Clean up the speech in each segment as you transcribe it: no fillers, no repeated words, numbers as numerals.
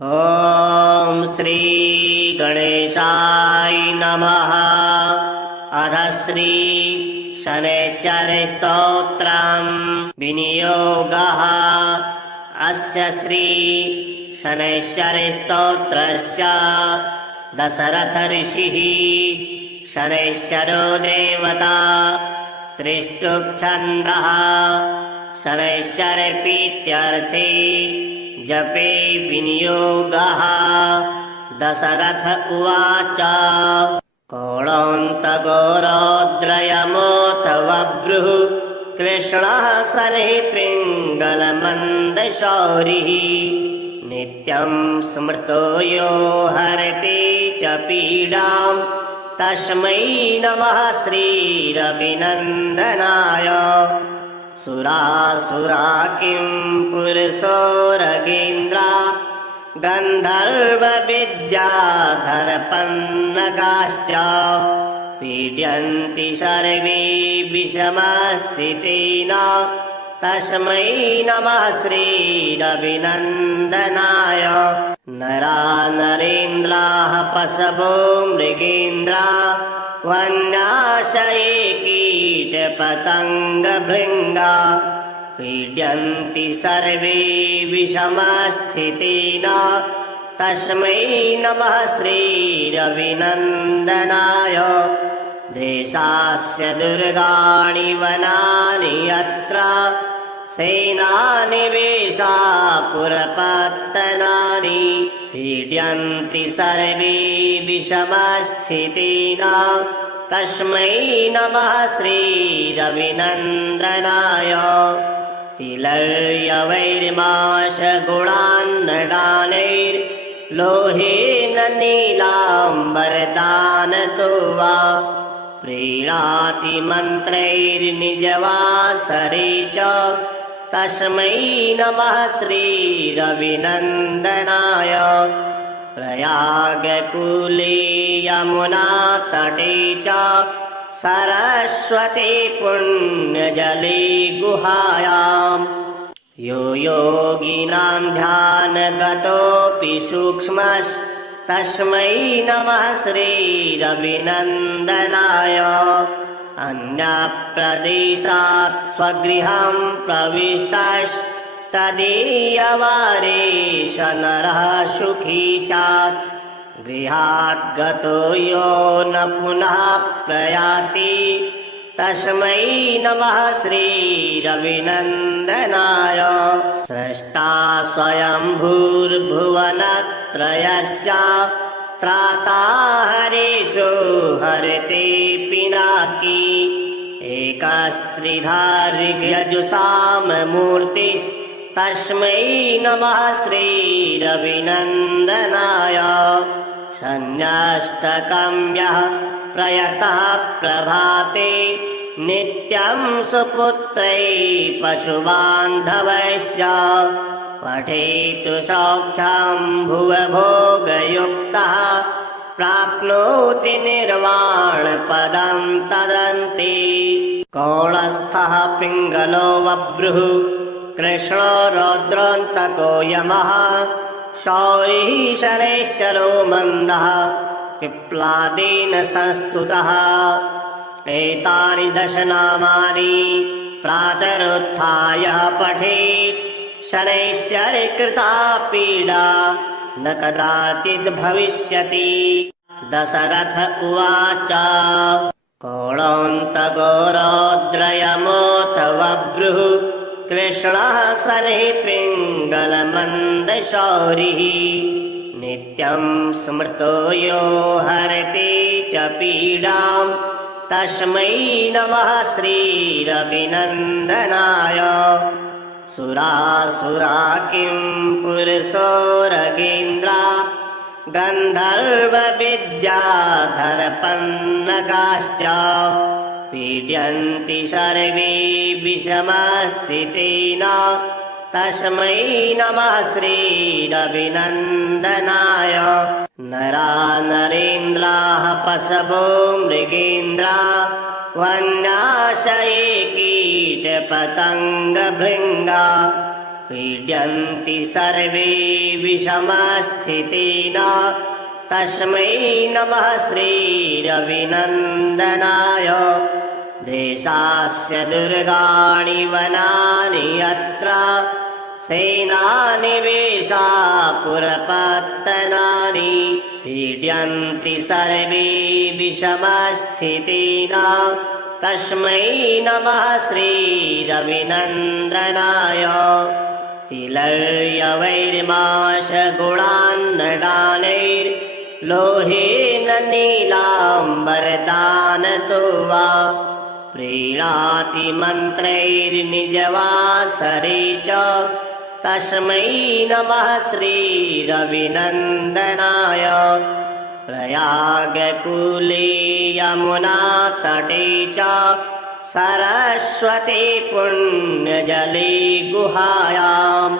ॐ श्री गणेशाय नमः। अथ श्री शनैश्चरस्तोत्रम् विनियोगः। अस्य श्री शनैश्चरस्तोत्रस्य दशरथ ऋषिः शनैश्चरो देवता त्रिष्टुप्छन्दः शनैश्चरप्रीत्यर्थे जपे विनियोगः। दशरथ उवाच कोणान्तगोरोद्रयमोऽथ बभ्रुः कृष्णः शनैः पिङ्गलमन्दशौरिः नित्यं स्मृतो यो हरति च पीडां तस्मै नमः श्रीरविनन्दनाय। सुरासुरा किं पुरुषोरगेन्द्रा गन्धर्वविद्याधरपन्नगाश्च पीड्यन्ति सर्वे विषमस्थितेन तस्मै नमः श्रीरविनन्दनाय। नरा नरेन्द्राः पशवो मृगेन्द्रा वन्याशये कीटपतङ्गभृङ्गा पीड्यन्ति सर्वे विषमस्थितेन तस्मै नमः श्रीरविनन्दनाय। देशास्य दुर्गाणि वनानि यत्र सेनानिवेशा पुरपत्तनानि पीड्यन्ति सर्वे विषमस्थितेन तस्मै नमः श्रीरविनन्दनाय। तिलर्यवैर्माशगुणान्नदानैर्लोहेन नीलाम्बरदानतो वा प्रीणाति मन्त्रैर्निजवासरे च तस्मै नमः श्रीरविनन्दनाय। प्रयागकूले यमुनातटे च सरस्वती पुण्यजले गुहायां यो योगिनां ध्यानगतोऽपि सूक्ष्मस्तस्मै नमः श्रीरविनन्दनाय। अन्यप्रदेशात् स्वगृहं प्रविष्टस्तदीयवारेश नरः सुखी स्यात् गृहात् गतो यो न पुनः प्रयाति तस्मै नमः श्रीरविनन्दनाय। स्रष्टा स्वयंभूर्भुवनत्रयस्य त्राता हरेशो हरते पिनाकी एकस्त्रिधा ऋग्यजुषाममूर्तिस्तस्मै नमः श्रीरविनन्दनाय। सन्न्यष्टकं यः प्रयतः प्रभाते नित्यं सुपुत्रैः पशुबान्धवैश्च पठेतु सौख्यं भुवभोगयुक्तः प्राप्नोति निर्वाणपदं तदन्ते। कौणस्थः पिङ्गलो बभ्रुः कृष्णो रौद्रान्तको यमः शौरिः शनैश्चरो मन्दः पिप्लादेन संस्तुतः। एतानि दश नामानि प्रातरुत्थाय पठेत् शनैश्चरकृता पीडा न कदाचिद् भविष्यति। दशरथ उवाच कोणान्तगोरोद्रयमोऽथ बभ्रुः कृष्णः शनैः पिङ्गलमन्दशौरिः नित्यं स्मृतो यो हरति च पीडां तस्मै नमः श्रीरविनन्दनाय। सुरासुरा किं पुरुषोरगेन्द्रा गन्धर्वविद्याधरपन्नगाश्च पीड्यन्ति सर्वे विषमस्थितेन तस्मै नमः श्रीरविनन्दनाय। नरा नरेन्द्राः पशवो मृगेन्द्रा वन्याशये कीटपतङ्गभृङ्गा पीड्यन्ति सर्वे विषमस्थितेन तस्मै नमः श्रीरविनन्दनाय देशास्य दुर्गाणि वनानि यत्र सेनानिवेशा पुरपत्तनानि पीड्यन्ति सर्वे विषमस्थितेन तस्मै नमः श्रीरविनन्दनाय तिलर्यवैर्माशगुणान्नदानैर्लोहेन नीलाम्बरदानतो वा प्रीणाति मन्त्रैर्निजवासरे च तस्मै नमः श्रीरविनन्दनाय प्रयागकूले यमुनातटे च सरस्वती पुण्यजले गुहायां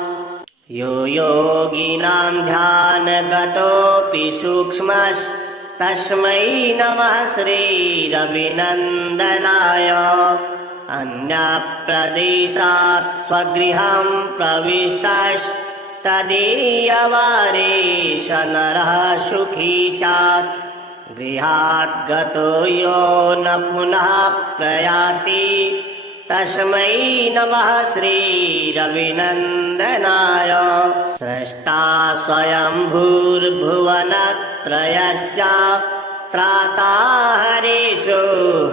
यो योगिनां ध्यानगतोऽपि सूक्ष्मस्तस्मै नमः श्रीरविनन्दनाय अन्यप्रदेशात् स्वगृहं प्रविष्टस्तदीयवारेश नरः सुखी स्यात् गृहात् गतो यो न पुनः प्रयाति तस्मै नमः श्रीरविनन्दनाय स्रष्टा स्वयंभूर्भुवनत्रयस्य त्राता हरेषु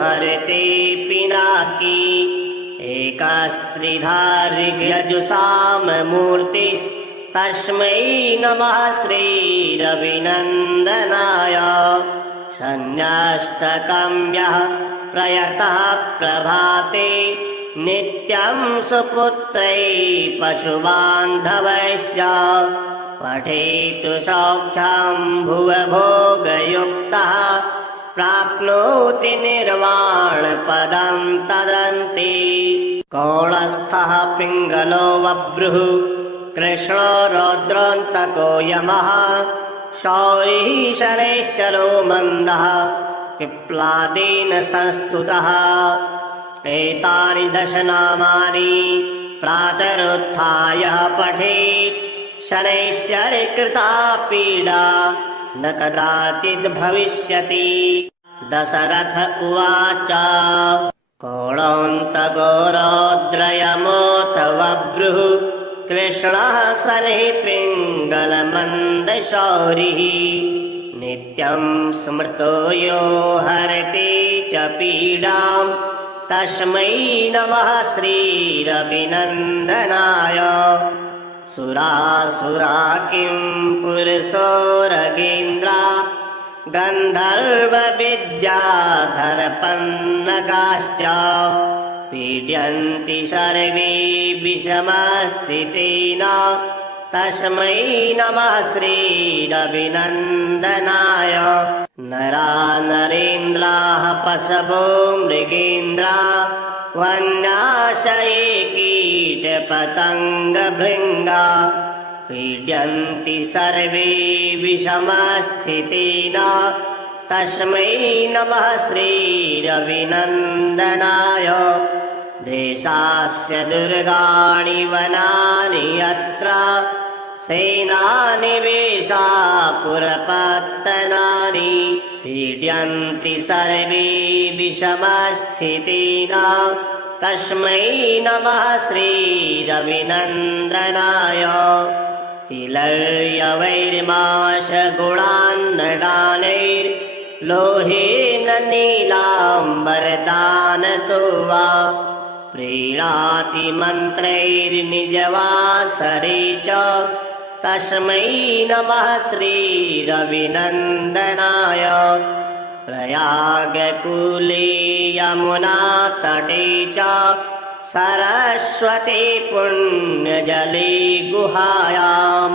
हरते पिनाकी एकस्त्रिधा ऋग्यजुषाममूर्तिस्तस्मै नमः श्रीरविनन्दनाय सन्न्यष्टकम्यः प्रयतः प्रभाते नित्यं सुपुत्रै पशुबान्धवैश्च पठेतु सौख्यं भुवभोगयुक्तः प्राप्नोति निर्वाणपदं तदन्ते कौणस्थः पिङ्गलो बभ्रुः कृष्णो रौद्रोऽन्तको यमः शौरिः शनैश्चरो मन्दः पिप्लादेन संस्तुतः एतानि दश नामानि प्रातरुत्थाय पठेत् शनैश्चरकृता पीडा न कदाचिद् भविष्यति। दशरथ उवाच कौणोऽन्तगोरौद्रयमोऽथ बभ्रुः कृष्णः शनैः पिङ्गलमन्दशौरिः नित्यं स्मृतो यो हरते च पीडां तस्मै नमः श्रीरविनन्दनाय सुरासुरा किं पुरुषोरगेन्द्रा गन्धर्वविद्याधरपन्नगाश्च पीड्यन्ति सर्वे विषमस्थितेन तस्मै नमः श्रीरविनन्दनाय नरा नरेन्द्राः पशवो मृगेन्द्रा वन्याशये कीटपतङ्गभृङ्गा पीड्यन्ति सर्वे विषमस्थितेन तस्मै नमः श्रीरविनन्दनाय देशास्य दुर्गाणि वनानि यत्र सेनानिवेशा पुरपत्तनानि पीड्यन्ति सर्वे विषमस्थितेन तस्मै नमः श्रीरविनन्दनाय तिलर्यवैर्माशगुणान्नदानैर्लोहेन नीलाम्बरदानतो वा प्रीणाति मन्त्रैर्निजवासरे च तस्मै नमः श्रीरविनन्दनाय प्रयागकूले यमुनातटे च सरस्वती पुण्यजले गुहायां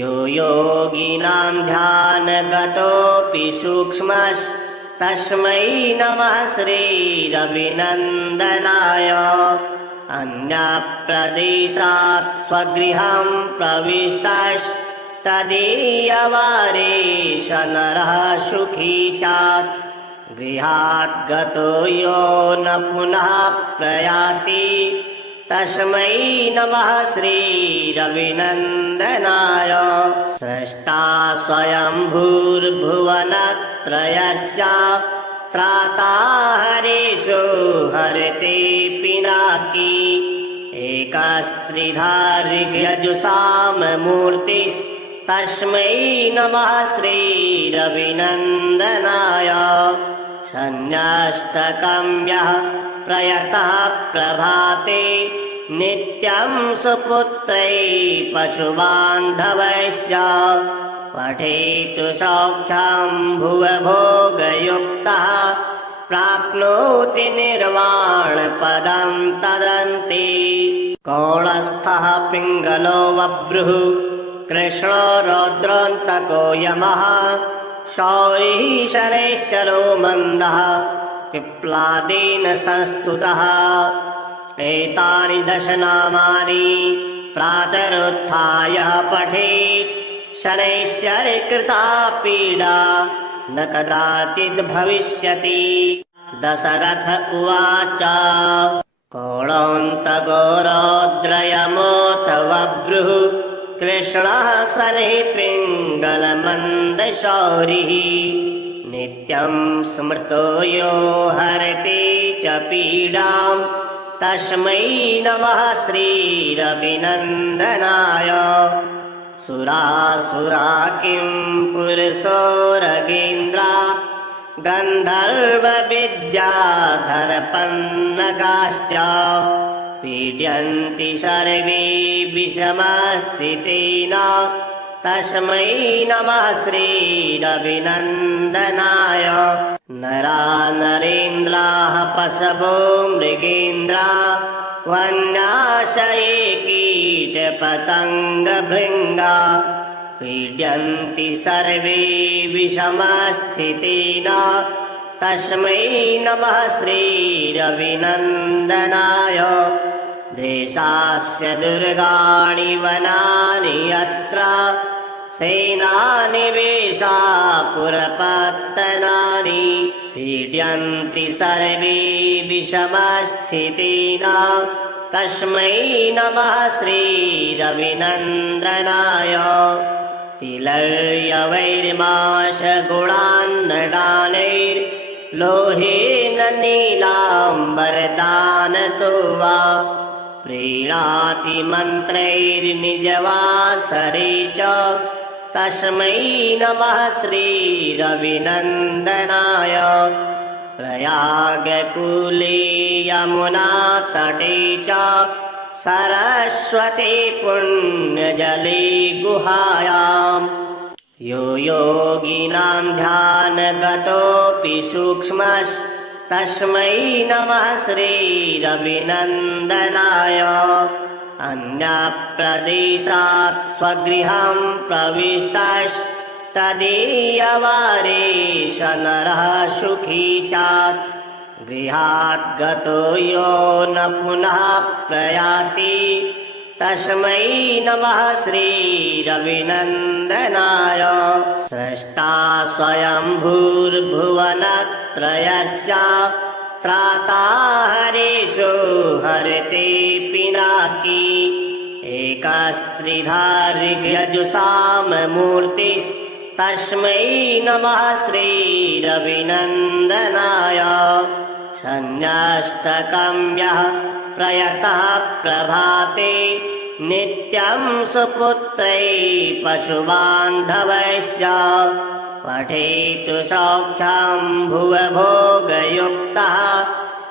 यो योगिनां ध्यानगतोऽपि सूक्ष्मस्तस्मै नमः श्रीरविनन्दनाय अन्यप्रदेशात् स्वगृहं प्रविष्टस्तदीयवारेश नरः सुखी स्यात् गृहात् गतो यो न पुनः प्रयाति तस्मै नमः श्रीरविनन्दनाय। स्रष्टा स्वयंभूर्भुवनत्रयस्य त्राता हरीशो हरते पिनाकी। एकस्त्रिधा ऋग्यजुषाममूर्तिस्तस्मै नमः श्रीरविनन्दनाय। शन्याष्टकं यः प्रयतः प्रभाते नित्यं सुपुत्रै पशुबान्धवैश्च। पठेतु सौख्यं भुवभोगयुक्तः प्राप्नोति निर्वाणपदं तदन्ति। कौणस्थः पिङ्गलो बभ्रुः कृष्णो रौद्रोऽन्तको यमः। शौरिः शनैश्चरो मन्दः पिप्लादेन संस्तुतः। एतानि दश नामानि प्रातरुत्थाय पठेत्। शनैश्चरकृता पीडा न कदाचिद् भविष्यति। दशरथ उवाच कौणोऽन्तगोरौद्रयमोऽथ बभ्रुः कृष्णः शनैः पिङ्गलमन्दशौरिः। नित्यं स्मृतो यो हरति च पीडां तस्मै नमः श्रीरविनन्दनाय। सुरासुरा किं पुरुषोरगेन्द्रा गन्धर्वविद्याधरपन्नगाश्च। पीड्यन्ति सर्वे विषमस्थितेन तस्मै नमः श्रीरविनन्दनाय। नरा नरेन्द्राः पशवो मृगेन्द्रा वन्याशये कीटपतङ्गभृङ्गा। पीड्यन्ति सर्वे विषमस्थितेन तस्मै नमः श्रीरविनन्दनाय। देशास्य दुर्गाणि वनानि यत्र सेनानिवेशा पुरपत्तनानि। पीड्यन्ति सर्वे विषमस्थितेन तस्मै नमः श्रीरविनन्दनाय। तिलर्यवैर्माशगुणान्नदानैर्लोहेन नीलाम्बरदानतो वा। प्रीणाति मन्त्रैर्निजवासरे च तस्मै नमः श्रीरविनन्दनाय। प्रयागकूले यमुनातटे च सरस्वती पुण्यजले गुहायाम्। यो योगिनां ध्यानगतोऽपि सूक्ष्मस्तस्मै नमः श्रीरविनन्दनाय। अन्यप्रदेशात् स्वगृहं प्रविष्टस्तदीयवारेश नरः सुखी स्यात्। गृहात् गतो यो न पुनः प्रयाति तस्मै नमः श्रीरविनन्दनाय। स्रष्टा स्वयंभूर्भुवनत्रयस्य त्राता हरीशो हरते पिनाकी। एकस्त्रिधा ऋग्यजुषाममूर्तिस्तस्मै नमः श्रीरविनन्दनाय। शन्याष्टकं यः प्रयतः प्रभाते नित्यं सुपुत्रै पशुबान्धवैश्च। पठेतु सौख्यं भुवभोगयुक्तः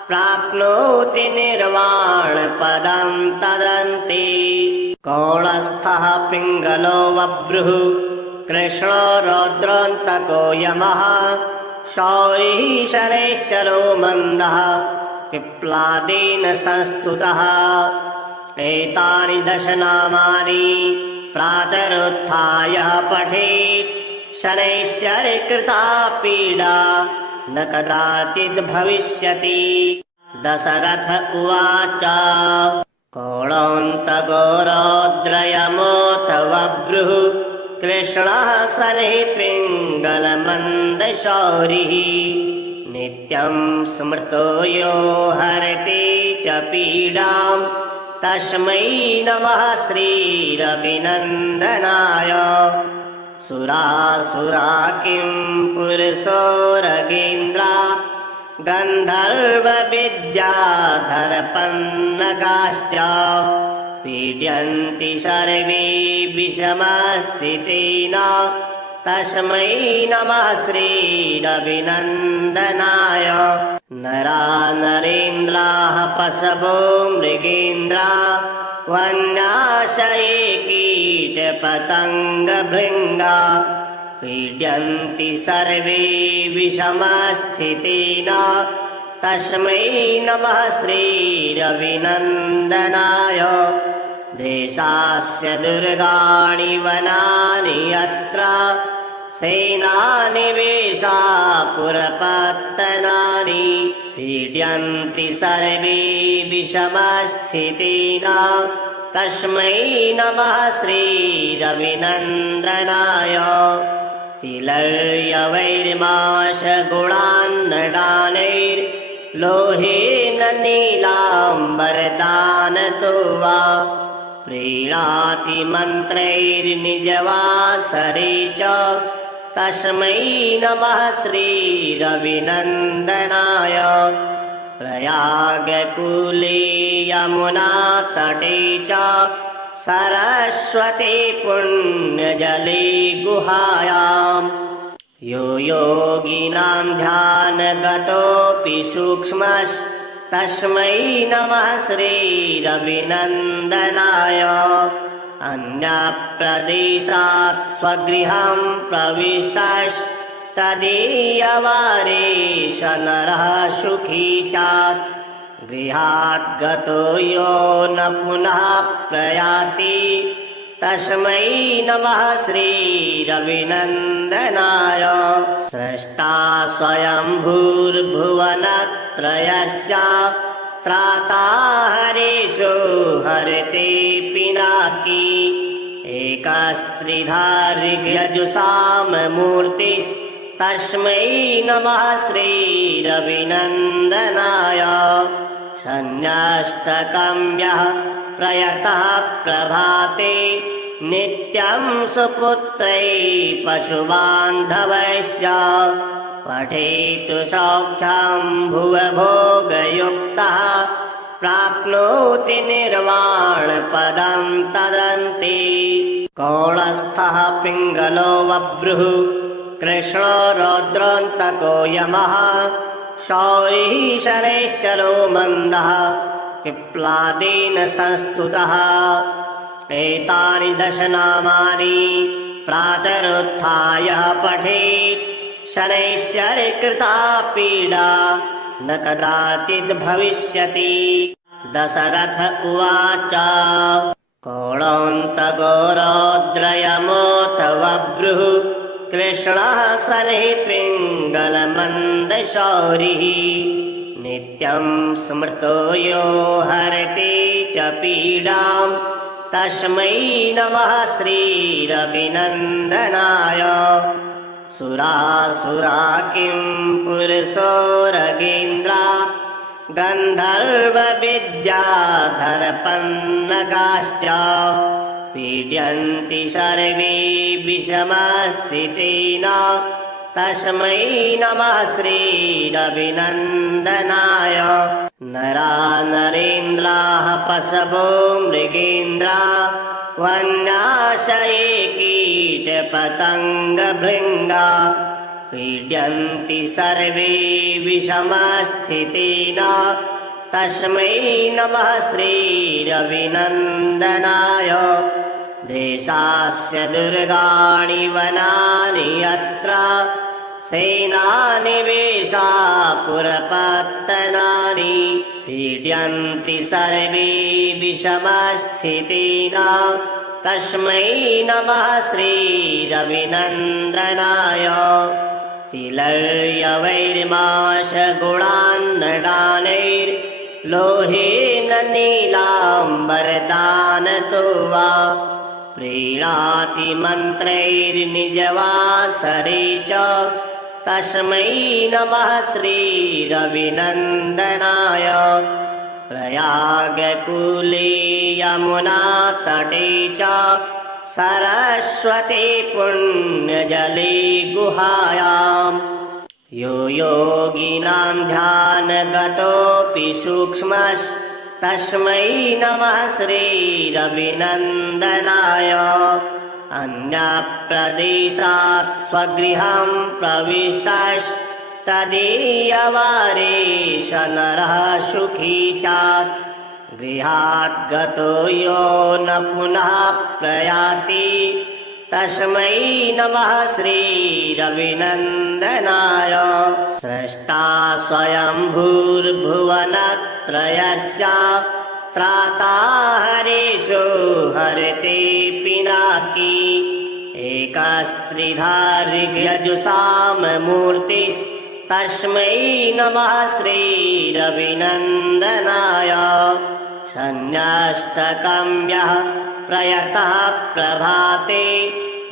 प्राप्नोति निर्वाणपदं तदन्ति। कौणस्थः पिङ्गलो बभ्रुः कृष्णो रौद्रोऽन्तको यमः। शौरिः शनैश्चरो मन्दः पिप्लादेन संस्तुतः। एतानि दश नामानि प्रातरुत्थाय पठेत्। शनैश्चरकृता पीडा न कदाचिद् भविष्यति। दशरथ उवाच कौणोऽन्तगोरौद्रयमोऽथ बभ्रुः कृष्णः शनैः पिङ्गलमन्दशौरिः। नित्यं स्मृतो यो हरति च पीडां तस्मै नमः श्रीरविनन्दनाय सुरासुरा किं पुरुषोरगेन्द्रा गन्धर्वविद्याधरपन्नगाश्च पीड्यन्ति सर्वे विषमस्थितेन तस्मै नमः श्रीरविनन्दनाय नरा नरेन्द्राः पशवो मृगेन्द्रा वन्याशये कीटपतङ्गभृङ्गा पीड्यन्ति सर्वे विषमस्थितेन तस्मै नमः श्रीरविनन्दनाय देशास्य दुर्गाणि वनानि यत्र सेनानिवेशा पुरपत्तनानि पीड्यन्ति सर्वे विषमस्थितेन तस्मै नमः श्रीरविनन्दनाय तिलर्यवैर्माशगुणान्नदानैर्लोहेन नीलाम्बरदानतो वा प्रीणाति मन्त्रैर्निजवासरे च तस्मै नमः श्रीरविनन्दनाय प्रयागकूले यमुनातटे च सरस्वती पुण्यजले गुहायाम् यो योगिनां ध्यानगतोऽपि सूक्ष्मस्तस्मै नमः श्रीरविनन्दनाय अन्यप्रदेशात् स्वगृहं प्रविष्टस्तदीयवारेश नरः सुखी स्यात् गृहात् गतो यो न पुनः प्रयाति तस्मै नमः श्रीरविनन्दनाय स्रष्टा स्वयंभूर्भुवनत्रयस्य त्राता हरेशो हरते पिनाकी एकस्त्रिधा ऋग्यजुषाममूर्तिस्तस्मै नमः श्रीरविनन्दनाय सन्न्यष्टकं यः प्रयतः प्रभाते नित्यं सुपुत्रैः पशुबान्धवैश्च पठेतु सौख्यं भुवभोगयुक्तः प्राप्नोति निर्वाणपदं तदन्ति कौणस्थः पिङ्गलो बभ्रुः कृष्णो रौद्रोऽन्तको यमः शौरिः शनैश्चरो मन्दः पिप्लादेन संस्तुतः एतानि दश नामानि प्रातरुत्थाय पठेत् शनैश्चरकृता पीडा न कदाचित् भविष्यति दशरथ उवाच कोणान्तगोरौद्रयमोऽथ बभ्रुः कृष्णः शनैः पिङ्गलमन्दशौरिः नित्यं स्मृतो यो हरति च पीडां तस्मै नमः श्रीरविनन्दनाय सुरासुरा किं पुरुषोरगेन्द्रा गन्धर्वविद्याधरपन्नगाश्च पीड्यन्ति सर्वे विषमस्थितेन तस्मै नमः श्रीरविनन्दनाय नरा नरेन्द्राः पशवो मृगेन्द्रा वन्याशये कीटपतङ्गभृङ्गा पीड्यन्ति सर्वे विषमस्थितेन तस्मै नमः श्रीरविनन्दनाय देशास्य दुर्गाणि वनानि यत्र सेनानिवेशा पुरपत्तनानि पीड्यन्ति सर्वे विषमस्थितेन तस्मै नमः श्रीरविनन्दनाय तिलर्यवैर्माशगुणान्नदानैर्लोहेन नीलाम्बरदानतो वा प्रीणाति मन्त्रैर्निजवासरे च तस्मै नमः श्रीरविनन्दनाय प्रयागकूले यमुनातटे च सरस्वती पुण्यजले गुहायाम् यो योगिनां ध्यानगतोऽपि सूक्ष्मस्तस्मै नमः श्रीरविनन्दनाय अन्यप्रदेशात् स्वगृहं प्रविष्टस्तदीयवारेश नरः सुखी स्यात् गृहात् गतो यो न पुनः प्रयाति तस्मै नमः श्रीरविनन्दनाय स्रष्टा स्वयंभूर्भुवनत्रयस्य त्राता हरेशो हरते पिनाकी एकस्त्रिधा ऋग्यजुषाममूर्तिस्तस्मै नमः श्रीरविनन्दनाय सन्न्यष्टकं यः प्रयतः प्रभाते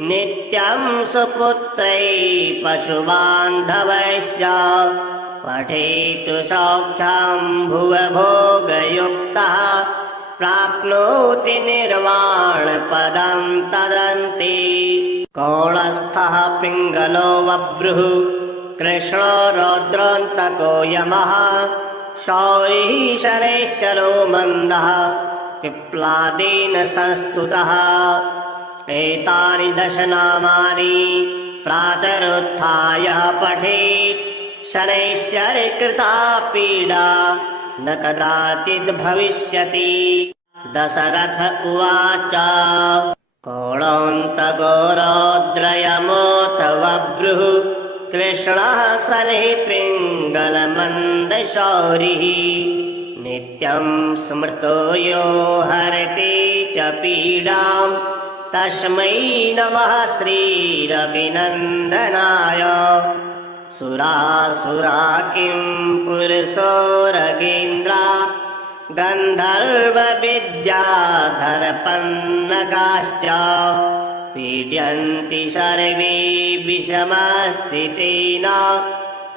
नित्यं सुपुत्रैः पशुबान्धवैश्च पठेतु सौख्यं भुवभोगयुक्तः प्राप्नोति निर्वाणपदं तदन्ति कौणस्थः पिङ्गलो बभ्रुः कृष्णो रौद्रोऽन्तको यमः शौरिः शनैश्चरो मन्दः पिप्लादेन संस्तुतः एतानि दश नामानि प्रातरुत्थाय पठेत् शनैश्चरकृता पीडा न कदाचिद् भविष्यति। दशरथ उवाच कौणोऽन्तको रौद्रयमोऽथ बभ्रुः कृष्णः शनैः पिङ्गलमन्दशौरिः नित्यं स्मृतो यो हरति च पीडां तस्मै नमः श्रीरविनन्दनाय सुरासुरा किं पुरुषोरगेन्द्रा गन्धर्वविद्याधरपन्नगाश्च पीड्यन्ति सर्वे विषमस्थितेन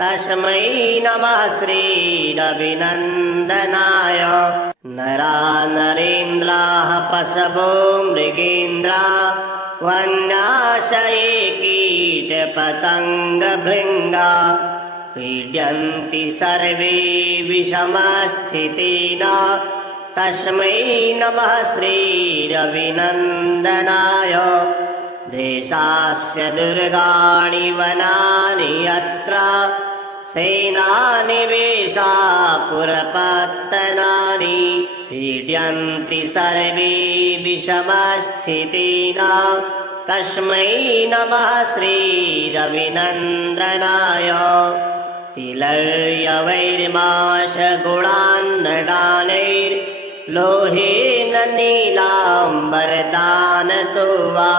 तस्मै नमः श्रीरविनन्दनाय नरा नरेन्द्राः पशवो मृगेन्द्रा वन्याशये कीटपतङ्गभृङ्गा पीड्यन्ति सर्वे विषमस्थितेन तस्मै नमः श्रीरविनन्दनाय देशास्य दुर्गाणि वनानि यत्र सेनानिवेशा पुरपत्तनानि पीड्यन्ति सर्वे विषमस्थितेन तस्मै नमः श्रीरविनन्दनाय तिलर्यवैर्माशगुणान्नदानैर्लोहेन नीलाम्बरदानतो वा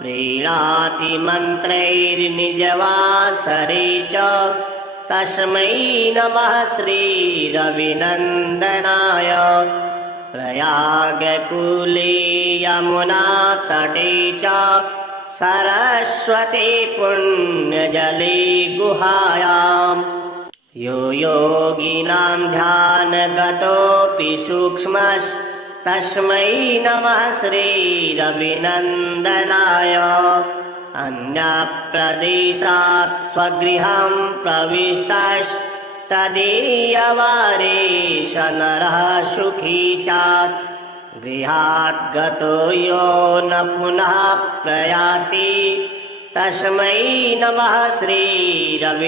प्रीणाति मन्त्रैर्निजवासरे च तस्मै नमः श्रीरविनन्दनाय प्रयागकूले यमुनातटे च सरस्वती पुण्यजले गुहायाम् यो योगिनां ध्यानगतोऽपि सूक्ष्मस्तस्मै नमः श्रीरविनन्दनाय अन्यप्रदेशात् स्वगृहं प्रविष्टस्तदीयवारेश नरः सुखी स्यात् गृहात् गतो यो न पुनः प्रयाति तस्मै नमः श्रीरविनन्दनाय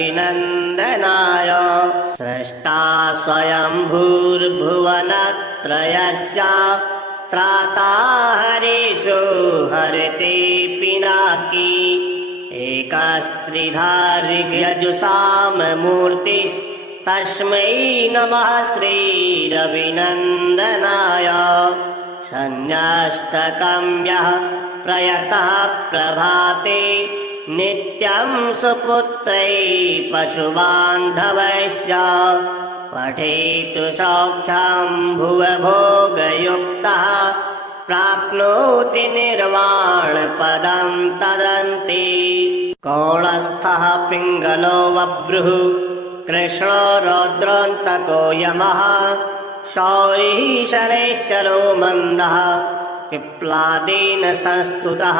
स्रष्टा स्वयंभूर्भुवनत्रयस्य त्राता हरेशो हरते पिनाकी एकस्त्रिधा ऋग्यजुषाममूर्तिस्तस्मै नमः श्रीरविनन्दनाय सन्न्यष्टकं यः प्रयतः प्रभाते नित्यं सुपुत्रैः पशुबान्धवैश्च पठेतु सौख्यं भुवभोगयुक्तः प्राप्नोति निर्वाणपदं तदन्ति कौणस्थः पिङ्गलो बभ्रुः कृष्णो रौद्रोऽन्तको यमः शौरिः शनैश्चरो मन्दः पिप्लादेन संस्तुतः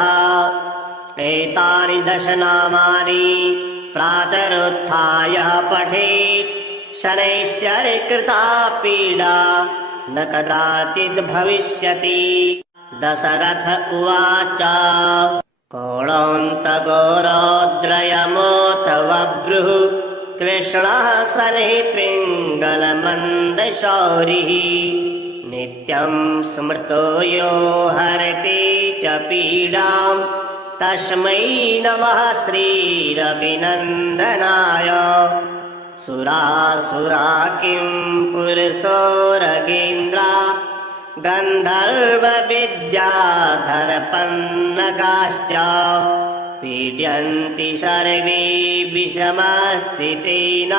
एतानि दश नामानि प्रातरुत्थाय पठेत् शनैश्चरकृता पीडा न कदाचिद् भविष्यति। दशरथ उवाच कोणान्तगोरोद्रयमोऽथ बभ्रुः कृष्णः शनैः पिङ्गलमन्दशौरिः नित्यं स्मृतो यो हरति च पीडां तस्मै नमः श्रीरविनन्दनाय। सुरासुरा किं पुरुषोरगेन्द्रा गन्धर्वविद्याधरपन्नगाश्च पीड्यन्ति सर्वे विषमस्थितेन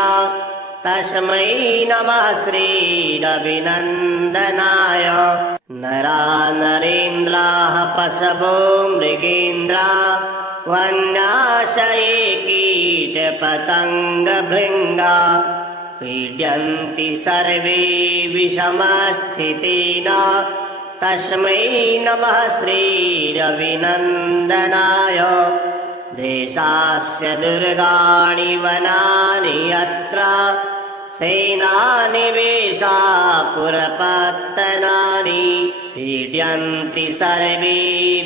तस्मै नमः श्रीरविनन्दनाय। नरा नरेन्द्राः पशवो मृगेन्द्रा वन्याशये कीटपतङ्गभृङ्गा पीड्यन्ति सर्वे विषमस्थितेन तस्मै नमः श्रीरविनन्दनाय। देशास्य दुर्गाणि वनानि यत्र सेनानिवेशा पुरपत्तनानि पीड्यन्ति सर्वे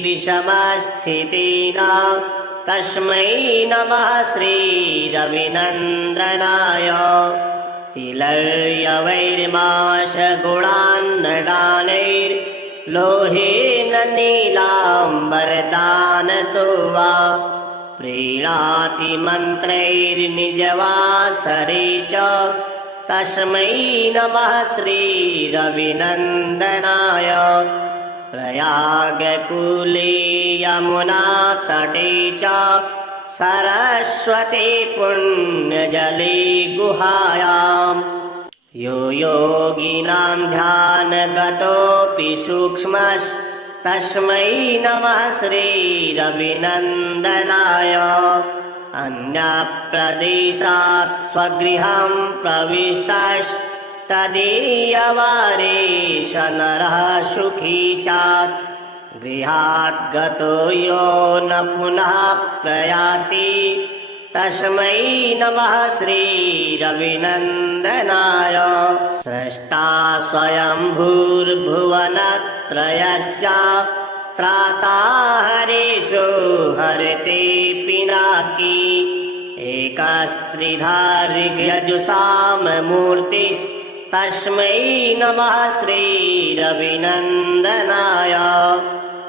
विषमस्थितेन तस्मै नमः श्रीरविनन्दनाय। तिलर्यवैर्माशगुणान्नदानैर्लोहेन नीलाम्बरदानतो वा प्रीणाति मन्त्रैर्निजवासरे च तस्मै नमः श्रीरविनन्दनाय। प्रयागकूले यमुनातटे च सरस्वती पुण्यजले गुहायां यो योगिनां ध्यानगतोऽपि सूक्ष्मस्तस्मै नमः श्रीरविनन्दनाय। अन्यप्रदेशात् स्वगृहं प्रविष्टस्तदीयवारेश नरः सुखी स्यात् गृहात् गतो यो न पुनः प्रयाति तस्मै नमः श्रीरविनन्दनाय। स्रष्टा स्वयंभूर्भुवनत्रयस्य त्राता हरेशो हरते पिनाकी एकस्त्रिधा ऋग्यजुषाममूर्तिस्तस्मै नमः श्रीरविनन्दनाय।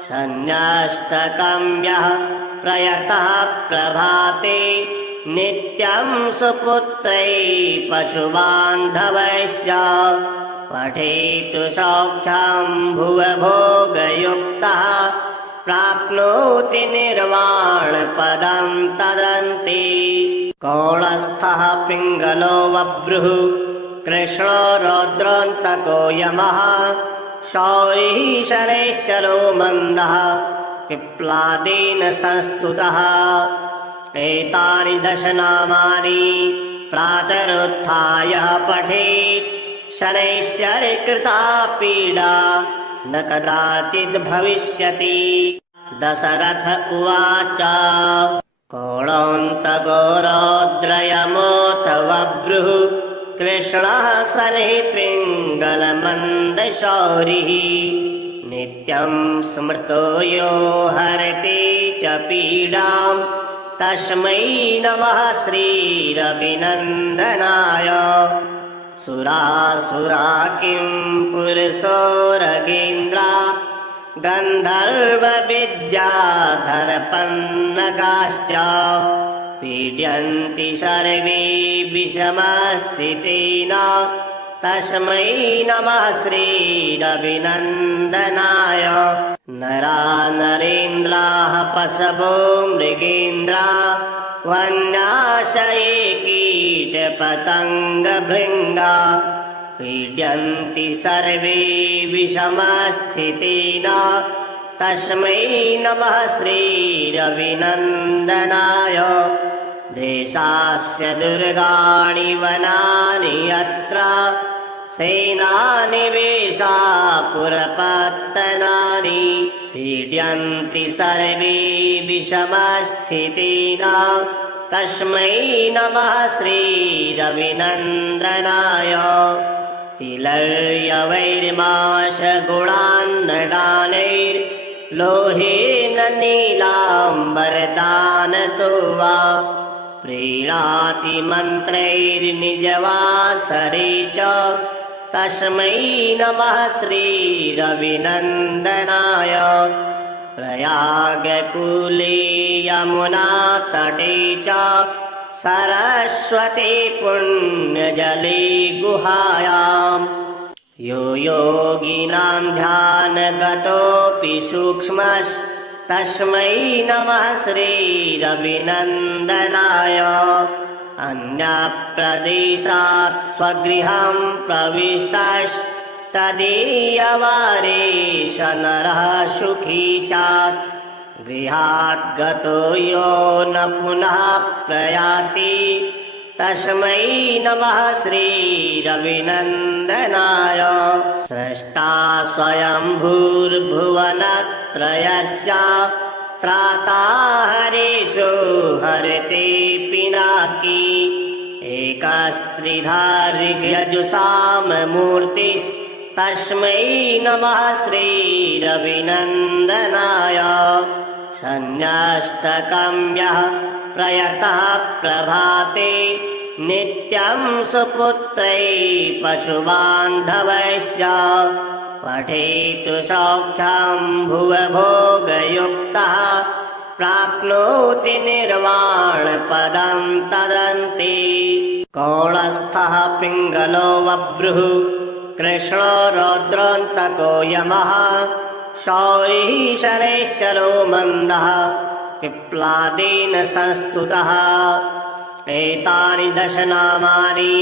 सन्न्यष्टकं यः प्रयतः प्रभाते नित्यं सुपुत्रैः पशुबान्धवैश्च पठेतु सौख्यं भुवभोगयुक्तः प्राप्नोति निर्वाणपदं तदन्ते। कौणस्थः पिङ्गलो बभ्रुः कृष्णो रौद्रान्तको यमः शौरिः शनैश्चरो मन्दः पिप्लादेन संस्तुतः एतानि दश नामानि प्रातरुत्थाय पठेत् शनैश्चरकृता पीडा न कदाचिद् भविष्यति। दशरथ उवाच कोणान्तगोरोद्रयमोऽथ बभ्रुः कृष्णः शनैः पिङ्गलमन्दशौरिः नित्यं स्मृतो यो हरति च पीडां तस्मै नमः श्रीरविनन्दनाय। सुरासुरा किं पुरुषोरगेन्द्रा गन्धर्वविद्याधरपन्नगाश्च पीड्यन्ति सर्वे विषमस्थितेन तस्मै नमः श्रीरविनन्दनाय। नरा नरेन्द्राः पशवो मृगेन्द्रा वन्याशये कीटपतङ्गभृङ्गा पीड्यन्ति सर्वे विषमस्थितेन तस्मै नमः श्रीरविनन्दनाय। देशास्य दुर्गाणि वनानि यत्र सेनानिवेशा पुरपत्तनानि पीड्यन्ति सर्वे विषमस्थितेन तस्मै नमः श्रीरविनन्दनाय तिलर्यवैर्माशगुणान्नदानैर्लोहेन नीलाम्बरदानतो वा प्रीणाति मन्त्रैर्निजवासरे च तस्मै नमः श्रीरविनन्दनाय प्रयागकूले यमुनातटे च सरस्वती पुण्यजले गुहायाम् यो योगिनां ध्यानगतोऽपि सूक्ष्मस्तस्मै नमः श्रीरविनन्दनाय अन्यप्रदेशात् स्वगृहं प्रविष्टस्तदीयवारेश नरः सुखी स्यात् गृहात् गतो यो न पुनः प्रयाति तस्मै नमः श्रीरविनन्दनाय स्रष्टा स्वयंभूर्भुवनत्रयस्य त्राता हरेषु हरते पिनाकी एकस्त्रिधा ऋग्यजुषाममूर्तिस्तस्मै नमः श्रीरविनन्दनाय सन्न्यष्टकं यः प्रयतः प्रभाते नित्यं सुपुत्रै पशुबान्धवैश्च पठेतु सौख्यं भुवभोगयुक्तः प्राप्नोति निर्वाणपदं तदन्ते कौणस्थः पिङ्गलो बभ्रुः कृष्णो रौद्रान्तको यमः शौरिः शनैश्चरो मन्दः पिप्लादेन संस्तुतः एतानि 10 नामानि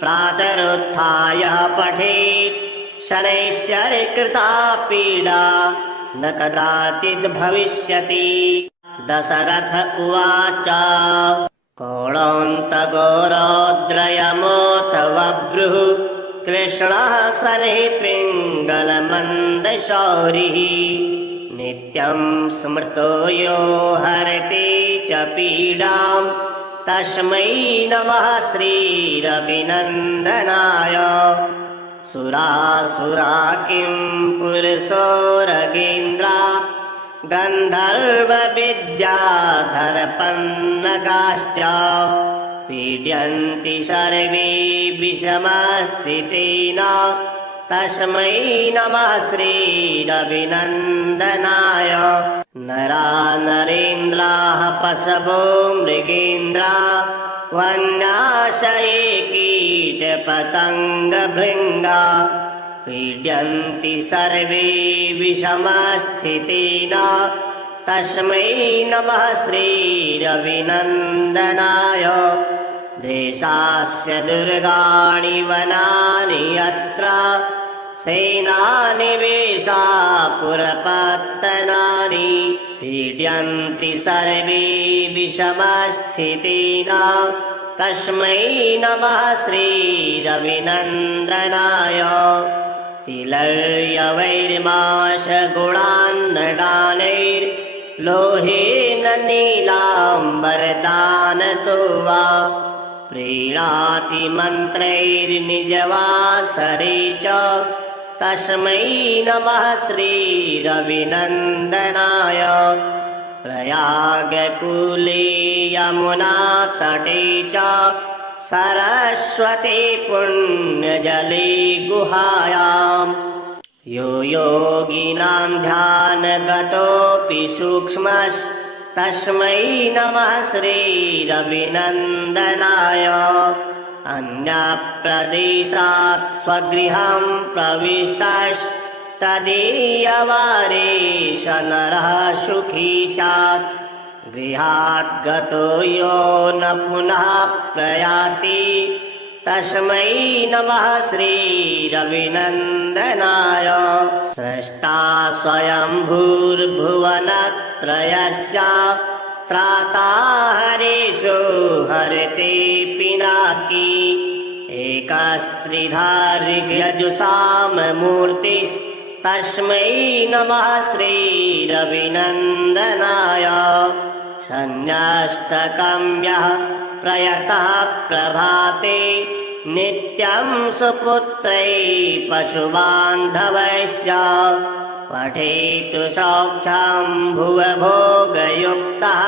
प्रातरुत्थाय पठेत् शनैश्चरकृता पीडा न कदाचित् भविष्यति। दशरथ उवाच कौणोऽन्तगोरौद्रयमोऽथ बभ्रुः कृष्णः शनैः पिङ्गलमन्दशौरिः नित्यं स्मृतो यो हरते च पीडाम् तस्मै नमः श्रीरविनन्दनाय सुरासुरा किं पुरुषोरगेन्द्रा गन्धर्वविद्याधरपन्नगाश्च पीड्यन्ति सर्वे विषमस्थितेन तस्मै नमः श्रीरविनन्दनाय नरानरेन्द्राः पशवो मृगेन्द्रा वन्याशये कीटपतङ्गभृङ्गा पीड्यन्ति सर्वे विषमस्थितेन तस्मै नमः श्रीरविनन्दनाय देशास्य दुर्गाणि वनानि यत्र सेनानिवेशा पुरपत्तनानि पीड्यन्ति सर्वे विषमस्थितेन तस्मै नमः श्रीरविनन्दनाय तिलर्यवैर्माशगुणान्नदानैर्लोहेन नीलाम्बरदानतो वा प्रीणाति मन्त्रैर्निजवासरे च तस्मै नमः श्रीरविनन्दनाय प्रयागकूले यमुनातटे च सरस्वती पुण्यजले गुहायाम् यो योगिनां ध्यानगतोऽपि सूक्ष्मस्तस्मै नमः श्रीरविनन्दनाय अन्यप्रदेशात् स्वगृहं प्रविष्टस्तदीयवारेश नरः सुखी स्यात् गृहात् गतो यो न पुनः प्रयाति तस्मै नमः श्रीरविनन्दनाय स्रष्टा स्वयंभूर्भुवनत्रयस्य त्राता हरेषु हरते पिनाकी एकस्त्रिधा ऋग्यजुषाममूर्तिस्तस्मै नमः श्रीरविनन्दनाय षण्यष्टकं यः प्रयतः प्रभाते नित्यं सुपुत्रै पशुबान्धवैश्च पठेतु सौख्यं भुवभोगयुक्तः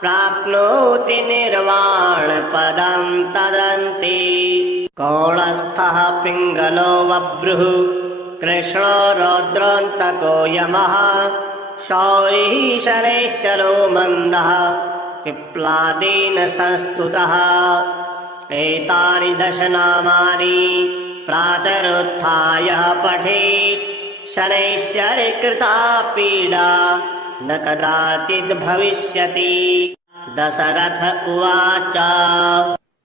प्राप्नोति निर्वाणपदं तदन्ति। कौणस्थः पिङ्गलो बभ्रुः कृष्णो रौद्रान्तको यमः शौरिः शनैश्चरो मन्दः पिप्लादेन संस्तुतः। एतानि दश नामानि प्रातरुत्थाय पठेत् शनैश्चरकृता पीडा न कदाचिद् भविष्यति। दशरथ उवाच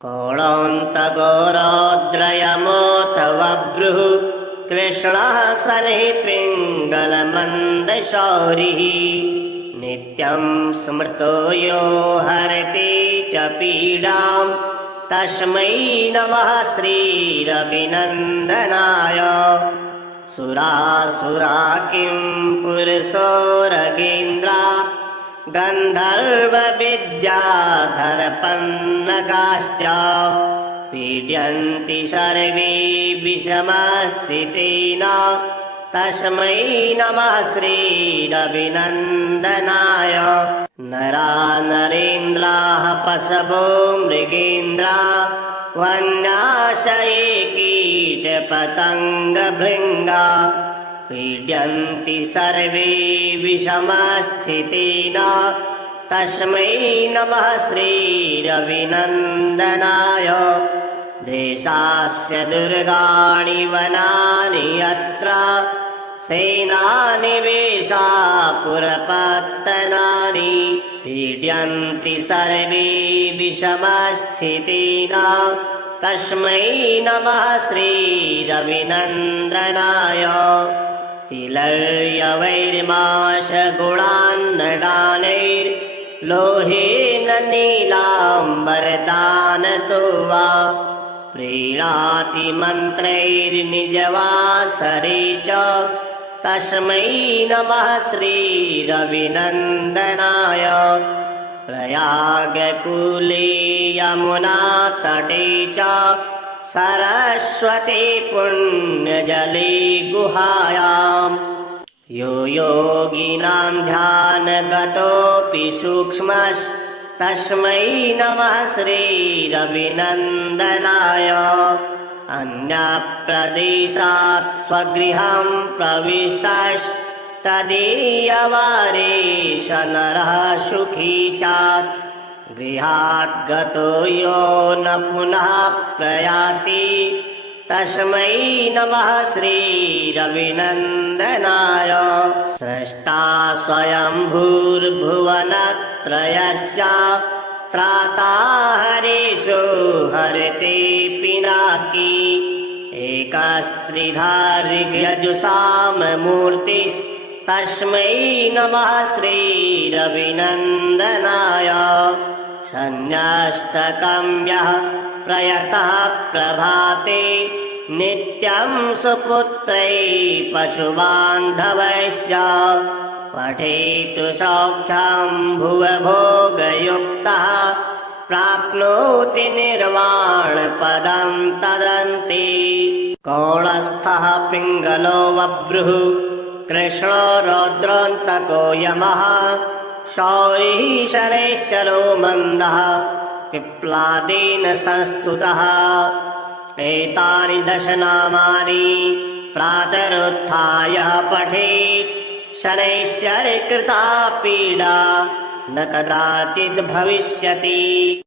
कौणान्तगोरौद्रयमोऽथ बभ्रुः कृष्णः शनैः पिङ्गलमन्दशौरिः नित्यं स्मृतो यो हरति च पीडाम् तस्मै नमः श्रीरविनन्दनाय। सुरासुरा किं पुरुषोरगेन्द्रा गन्धर्वविद्याधरपन्नगाश्च पीड्यन्ति सर्वे विषमस्थितेन तस्मै नमः श्रीरविनन्दनाय। नरा नरेन्द्राः पशवो मृगेन्द्रा वन्याशये कीटपतङ्गभृङ्गा पीड्यन्ति सर्वे विषमस्थितेन तस्मै नमः श्रीरविनन्दनाय। देशास्य दुर्गाणि वनानि यत्र सेनानिवेशा पुरपत्तनानि पीड्यन्ति सर्वे विषमस्थितेन तस्मै नमः श्रीरविनन्दनाय। तिलर्यवैर्माशगुणान्नदानैर्लोहेन नीलाम्बरदानतो वा प्रीणाति मन्त्रैर्निजवासरे च तस्मै नमः श्रीरविनन्दनाय। प्रयागकूले यमुनातटे च सरस्वती पुण्यजले गुहायाम् यो योगिनां ध्यानगतोऽपि सूक्ष्मस्तस्मै नमः श्रीरविनन्दनाय। अन्यप्रदेशात् स्वगृहं प्रविष्टस्तदीयवारेश नरः सुखी स्यात् गृहात् गतो यो न पुनः प्रयाति तस्मै नमः श्रीरविनन्दनाय। स्रष्टा स्वयंभूर्भुवनत्रयस्य त्राता हरेषु हरते पिनाकी एकस्त्रिधा ऋग्यजुषाममूर्तिस्तस्मै नमः श्रीरविनन्दनाय। षण्यष्टकं यः प्रयतः प्रभाते नित्यं सुपुत्रै पशुबान्धवैश्च पठेतु सौख्यं भुवभोगयुक्तः प्राप्नोति निर्वाणपदं तदन्ति। कौणस्थः पिङ्गलो बभ्रुः कृष्णो रौद्रान्तको यमः शौरिः शनैश्चरो मन्दः पिप्लादेन संस्तुतः। एतानि दश नामानि प्रातरुत्थाय पठेत् शनैश्चरकृता पीडा न कदाचिद् भविष्यति।